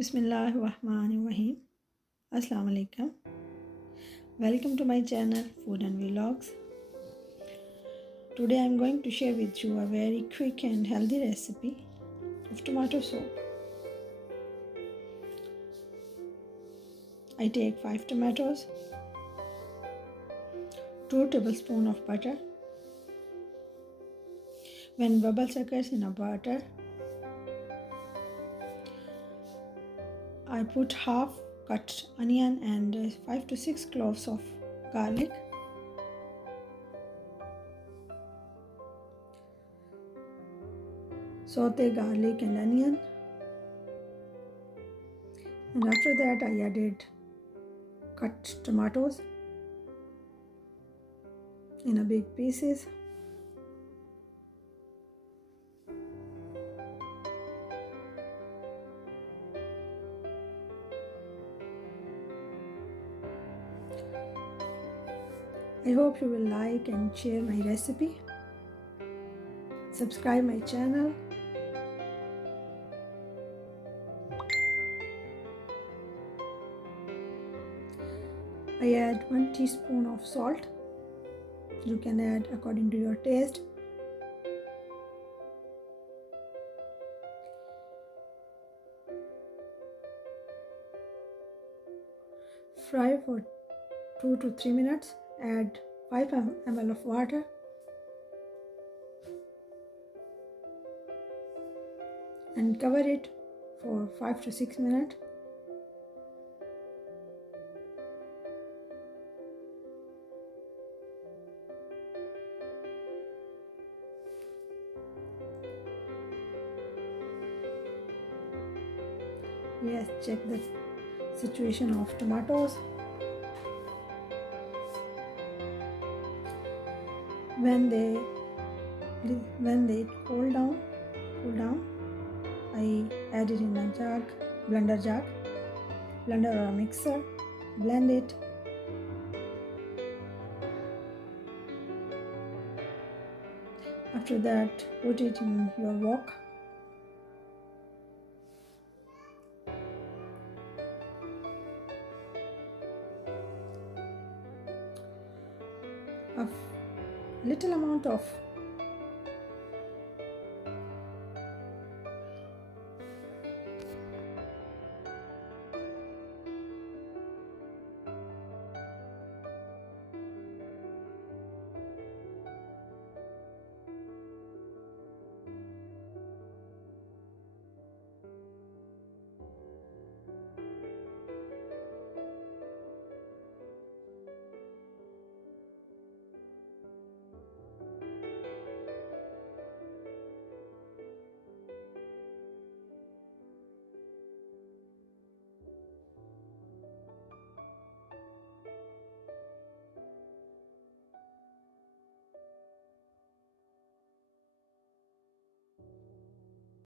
Bismillahirrahmanirrahim. Assalamu alaikum. Welcome to my channel Food and Vlogs. Today I am going to share with you a very quick and healthy recipe of tomato soup. I take 5 tomatoes, 2 tablespoons of butter. When bubbles occurs in a butter, I put half cut onion and 5 to 6 cloves of garlic. Saute garlic and onion, and after that I added cut tomatoes in a big pieces. I hope you will like and share my recipe. Subscribe my channel. I add 1 teaspoon of salt. You can add according to your taste. Fry for 2 to 3 minutes. Add 5 ml of water. And cover it for 5 to 6 minutes. Yes, check the situation of tomatoes. When they cool down, I add it in a blender or a mixer, blend it. After that, put it in your wok. A little amount of